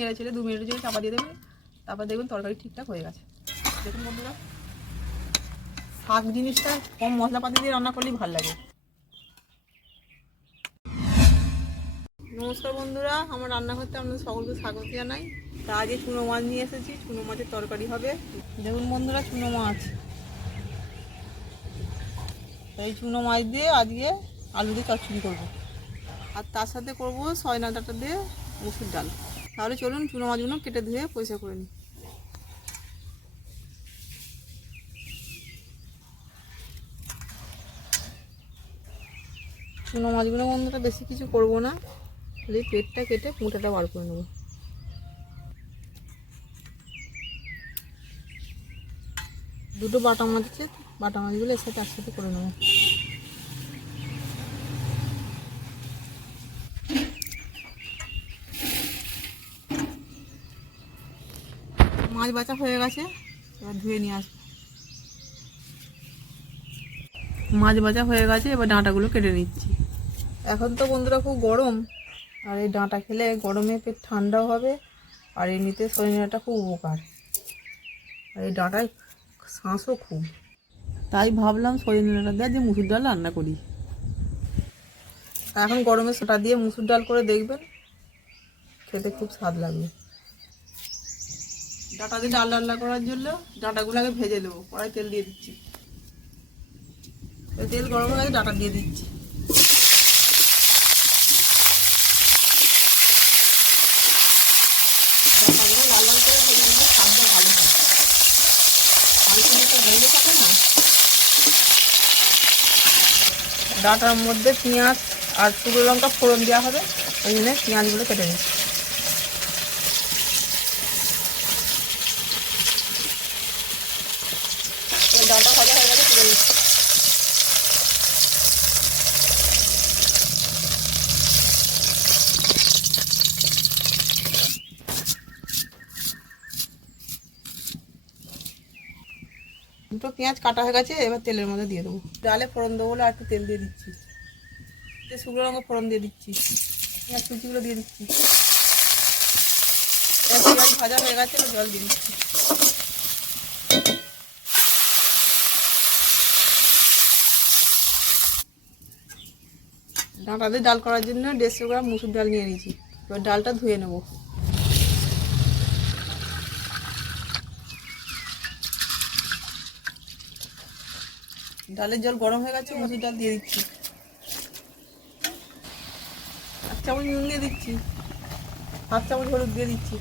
নেড়ে ছেড়ে দু মিনিটের জন্য চাপা দিয়ে দেবেন তারপর দেখবেন তরকারি ঠিকঠাক হয়ে গেছে। দেখুন বন্ধুরা, শাক জিনিসটা কম মশলাপাতি দিয়ে রান্না করলেই ভালো লাগে। নমস্কার বন্ধুরা, আমার রান্না করতে আপনাদের সকলকে স্বাগত জানাই। তা আজকে চুনো মাছ নিয়ে এসেছি, চুনো মাছের তরকারি হবে। দেখুন বন্ধুরা, চুনো মাছ। এই চুনো মাছ দিয়ে আজকে আলু দিয়ে চচ্চড়ি করব। আর তার সাথে করব সয়না ডাঁটা দিয়ে মুসুর ডাল। তাহলে চলুন চুনো মাছগুলো কেটে ধুয়ে পয়সা করে নিই। চুনো মাছগুলো বন্ধুরা বেশি কিছু করব না, খালি পেটটা কেটে পুঁটাটা বার করে নেব। দুটো বাটা মাছ আছে, বাটা মাছগুলো এর সাথে একসাথে করে নেব। মাছ বাছা হয়ে গেছে, এবার ধুয়ে নিয়ে আসব। মাছ বাছা হয়ে গেছে, এবার ডাঁটাগুলো কেটে নিচ্ছি। এখন তো বন্ধুরা খুব গরম, আর এই ডাঁটা খেলে গরমে পেট ঠান্ডাও হবে, আর এমনিতে শরীরটা খুব উপকার। আর এই ডাঁটায় শাঁসও খুব। তাই ভাবলাম সজনেটা দিয়ে যে মুসুর ডাল রান্না করি। এখন গরমে সেটা দিয়ে মুসুর ডাল করে দেখবেন, খেতে খুব স্বাদ লাগবে। ডাটা দিয়ে ডাল রান্না করার জন্য ডাটাগুলো আগে ভেজে নেব, কড়াই তেল দিয়ে দিচ্ছি। ওই তেল গরম হয়ে ডাটা দিয়ে দিচ্ছি। স্বাদটা ভালো হয়। না ডাটার মধ্যে পেঁয়াজ আর শুকনো লঙ্কা ফোড়ন দেওয়া হবে। ওই জন্য পেঁয়াজগুলো কেটে নিচ্ছি এই ডাটা ভাজা হয়ে গেছে তুলে নিচ্ছি দুটো পেঁয়াজ কাটা হয়ে গেছে, এবার তেলের মধ্যে দিয়ে দেবো। ডালে ফোড়ন দেবো বলে আর একটু তেল দিয়ে দিচ্ছি। শুকনো লঙ্কা ফোড়ন দিয়ে দিচ্ছি। পেঁয়াজ কুচিগুলো দিয়ে দিচ্ছি। পেঁয়াজ ভাজা হয়ে গেছে জল দিয়ে দিচ্ছি। ডাঁটা দিয়ে ডাল করার জন্য দেড়শো গ্রাম মুসুর ডাল নিয়ে নিয়েছি। এবার ডালটা ধুয়ে নেব। ডালের জল গরম হয়ে গেছে মুসুর ডাল দিয়ে দিচ্ছি। এক চামচ নুন দিয়ে দিচ্ছি। হাফ চামচ হলুদ দিয়ে দিচ্ছি।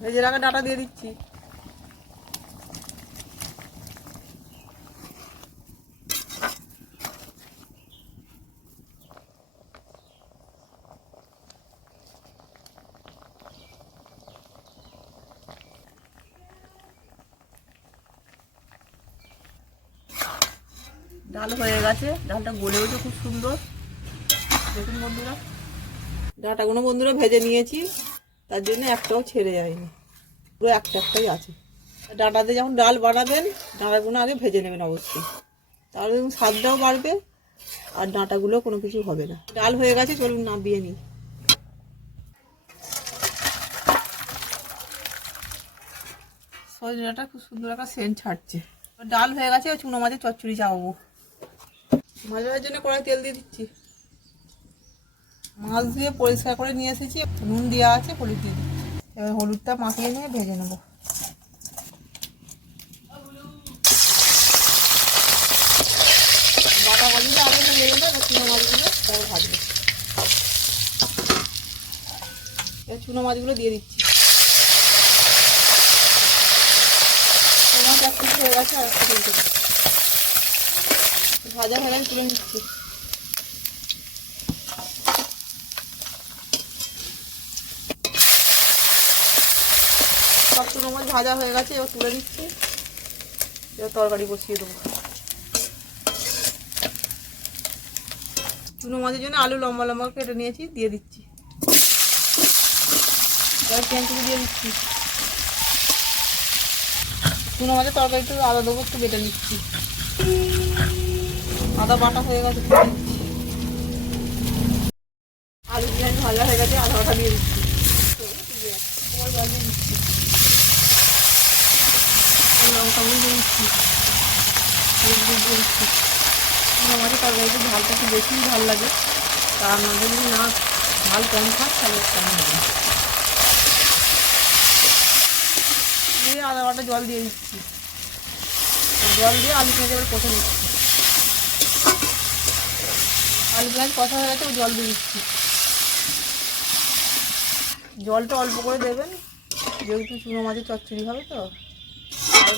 ভেজে রাখা ডাটা দিয়ে দিচ্ছি। ডাল হয়ে গেছে। ডালটা গলে উঠে খুব সুন্দর। দেখুন বন্ধুরা। ডাটাগুলো বন্ধুরা ভেজে নিয়েছি। তার জন্য একটাও ছেড়ে যায়নি। পুরো একটা একটাই আছে। ডাটাতে যখন ডাল বানাবেন, ডাঁটাগুলো আগে ভেজে নেবেন অবশ্যই। তাহলে স্বাদটাও বাড়বে আর ডাঁটাগুলো কোনো কিছু হবে না। ডাল হয়ে গেছে, চলুন নামিয়ে নিই। সজনাটা খুব সুন্দর একটা সেন্ট ছাড়ছে। ডাল হয়ে গেছে চুনো মাছের চচ্চড়ি চাপাবো মাছ জন্য কড়াই তেল দিয়ে দিচ্ছি। মাছ দিয়ে পরিষ্কার করে নিয়ে এসেছি, নুন দেওয়া আছে, হলুদ দিয়ে দিচ্ছি। এবার হলুদটা মাখিয়ে নিয়ে ভেজে নেব। বাটা আগে চুনো মাছগুলো এবার চুনো মাছগুলো দিয়ে দিচ্ছি। মাছ হয়ে গেছে, আর ভাজা গেছে তুলে নিচ্ছি। সব মাছ ভাজা হয়ে গেছে, এবার তুলে নিচ্ছি। এবার তরকারি বসিয়ে দেবো। চুনো মাছের জন্য আলু লম্বা লম্বা কেটে নিয়েছি, দিয়ে দিচ্ছি। এবার পেঁয়াজ কুচি দিয়ে দিচ্ছি। চুনো মাছের তরকারি আদা দেবো, একটু বেটে নিচ্ছি। আদা বাটা হয়ে গেছে। আলু পেঁয়াজ ভাজা দিয়ে দিচ্ছি। তোমার জল দিয়ে দিচ্ছি। দিয়ে দিয়ে বেশিই ভালো লাগে। যদি না কম তাহলে দিয়ে আদা বাটা জল দিয়ে জল দিয়ে আলু পেঁয়াজ এবার কষে দিচ্ছি আলু পেঁয়াজ কষা হয়ে গেছে জল দিয়ে দিচ্ছি। জলটা অল্প করে দেবেন, যেহেতু চুনো মাছের চচ্চড়ি হবে তো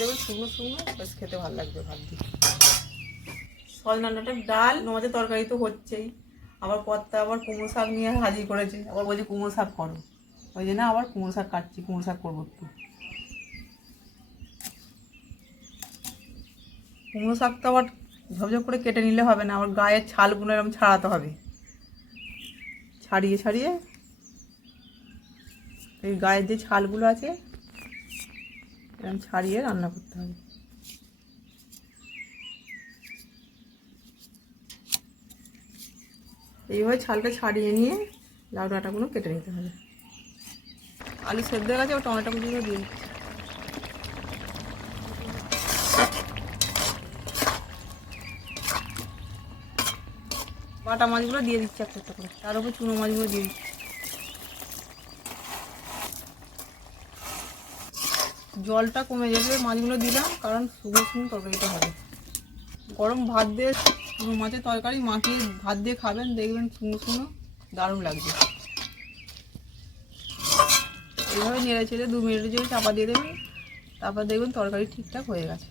দেবেন শুকনো শুকনো, বেশ খেতে ভালো লাগবে ভাত দিয়ে সজনাটার ডাল মাছের তরকারি তো হচ্ছেই। আবার কর্তা আবার কুমড়ো শাক নিয়ে হাজির করেছে। আবার বলছে কুমড়ো শাক করো। ওই জন্য আবার কুমড়ো শাক কাটছি, কুমড়ো শাক করব একটু। কুমড়ো শাক তো আবার ঝপঝপ করে কেটে নিলে হবে না আবার গায়ের ছালগুলো এরকম ছাড়াতে হবে। ছাড়িয়ে ছাড়িয়ে এই গায়ের যে ছালগুলো আছে এরকম ছাড়িয়ে রান্না করতে হবে। এইভাবে ছালটা ছাড়িয়ে নিয়ে লাউ ডাঁটাগুলো কেটে নিতে হবে। আলু সেদ্ধ হয়ে গেছে ও টমেটো দিয়ে দিচ্ছি বাটা মাছগুলো দিয়ে দিচ্ছি একটা একটা করে। তার উপর চুনো মাছগুলো দিয়ে দিচ্ছি। জলটা কমে যাবে মাছগুলো দিলাম, কারণ শুকনো শুকনো তরকারিটা হবে। গরম ভাত দিয়ে চুনো মাছের তরকারি, মাখিয়ে ভাত দিয়ে খাবেন, দেখবেন শুকনো শুকনো দারুণ লাগবে। এইভাবে নেড়ে ছেড়ে দু মিনিটের জন্য চাপা দিয়ে দেবেন, তারপর দেখবেন তরকারি ঠিকঠাক হয়ে গেছে।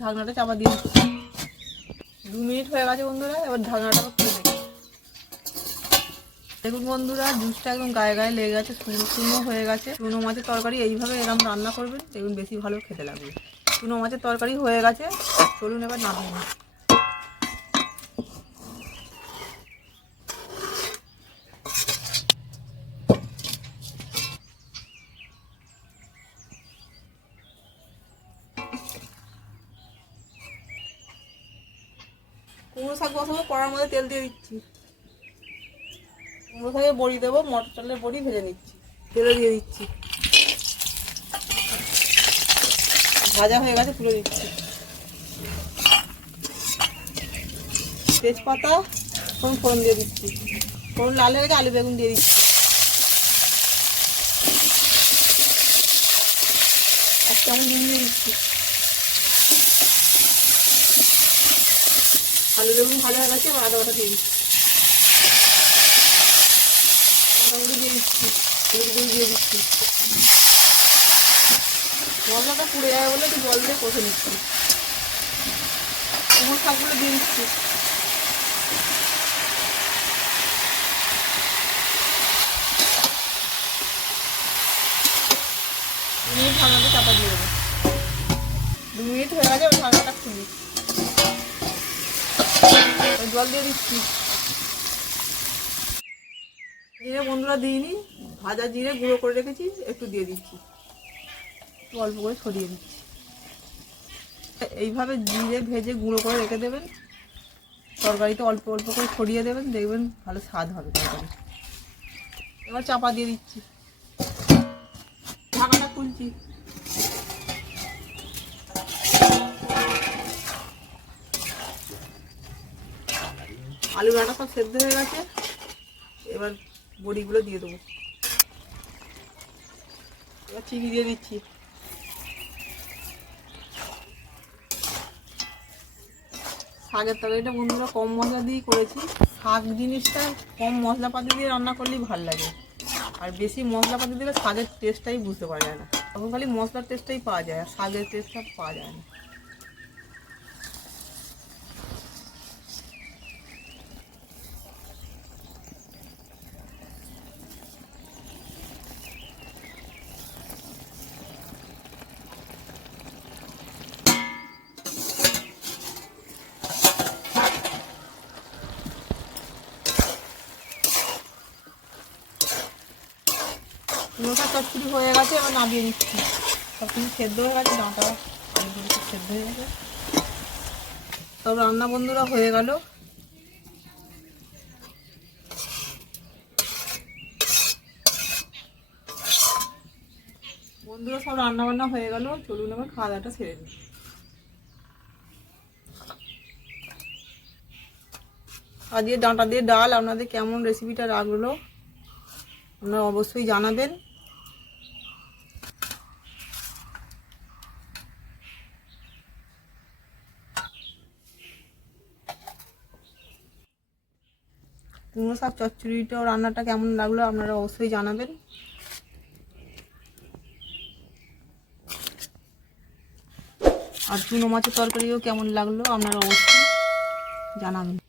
ঢাকনাটা চাপা দিয়ে দু মিনিট হয়ে গেছে বন্ধুরা, এবার ঢাকনাটা খুলে দেখুন বন্ধুরা, জুসটা একদম গায়ে গায়ে লেগে গেছে শুকনো শুকনো হয়ে গেছে। চুনো মাছের তরকারি এইভাবে এরকম রান্না করবেন, দেখুন বেশি ভালো খেতে লাগবে। চুনো মাছের তরকারি হয়ে গেছে, চলুন এবার নামিয়ে। কুমড়ো শাক বসাবো, কড়ার মধ্যে তেল দিয়ে দিচ্ছি। কুমড়ো শাকে বড়ি দেবো মটর চালের বড়ি ভেজে নিচ্ছি, তেলে দিয়ে দিচ্ছি। ভাজা হয়ে গেছে, তুলে দিচ্ছি তেজপাতা ফোড়ন ফোড়ন দিয়ে দিচ্ছি। ফোড়ন লাল হয়ে গেছে, আলু বেগুন দিয়ে দিচ্ছি। এক চামচ দিয়ে দিচ্ছি। আলু বেগুন ভালো হয়ে গেছে আদা বাটা দিয়ে দিচ্ছি আদা গুঁড়ো দিয়ে দিচ্ছি হলুদ দিয়ে দিচ্ছি। মশলাটা পুড়ে যাবে বলে একটু জল দিয়ে কষে নিচ্ছি। কুমড়ো শাকগুলো দিয়ে দিচ্ছি। দু মিনিট ঠান্ডাটা চাপা দিয়ে দেবো। দু মিনিট হয়ে গেছে, এবার ঠান্ডাটা খুলি। জল দিয়ে দিচ্ছি। জিরে বন্ধুরা দিইনি ভাজা জিরে গুঁড়ো করে রেখেছি, একটু দিয়ে দিচ্ছি। অল্প করে ছড়িয়ে দিচ্ছি। এইভাবে জিরে ভেজে গুঁড়ো করে রেখে দেবেন। তরকারিতে অল্প অল্প করে ছড়িয়ে দেবেন, দেখবেন ভালো স্বাদ হবে তরকারি। এবার চাপা দিয়ে দিচ্ছি। ঢাকাটা খুলছি। আলু ডাঁটা সব সেদ্ধ হয়ে গেছে। এবার বড়িগুলো দিয়ে দেবো। এবার চিনি দিয়ে দিচ্ছি। শাকের তরকারিটা বন্ধুরা কম মশলা দিয়েই করেছি। শাক জিনিসটা কম মশলাপাতি দিয়ে রান্না করলেই ভালো লাগে। আর বেশি মশলাপাতি দিলে শাকের টেস্টটাই বুঝতে পারা যায় না। তখন খালি মশলার টেস্টটাই পাওয়া যায় আর শাকের টেস্টটা পাওয়া যায় না। লুটা চচ্চড়ি হয়ে গেছে, এবার নামিয়ে দিচ্ছি সব কিছু সেদ্ধ হয়ে গেছে, ডাঁটা সেদ্ধ হয়ে গেছে। সব রান্না বন্ধুরা হয়ে গেল। বন্ধুরা সব রান্না বান্না হয়ে গেল, চলুন আমার খাওয়া দাওয়াটা ছেড়ে নিই। আজকে ডাঁটা দিয়ে ডাল, আপনাদের কেমন রেসিপিটা রাখল আপনারা অবশ্যই জানাবেন। কুমড়ো শাক চচ্চড়িটা রান্নাটা কেমন লাগল আপনারা অবশ্যই জানাবেন। আর চুনো মাছের তরকারিও কেমন লাগল আপনারা অবশ্যই জানাবেন।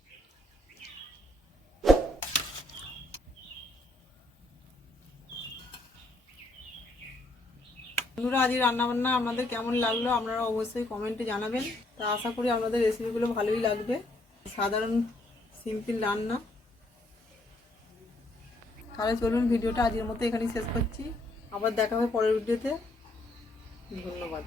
বন্ধুরা, আজকে রান্নাবান্না আপনাদের কেমন লাগল আপনারা অবশ্যই কমেন্টে জানাবেন। তা আশা করি আপনাদের রেসিপিগুলো ভালোই লাগবে। সাধারণ সিম্পল রান্না। তাহলে চলুন ভিডিওটা আজকের মতো এখানেই শেষ করছি। আবার দেখা হবে পরের ভিডিওতে ধন্যবাদ।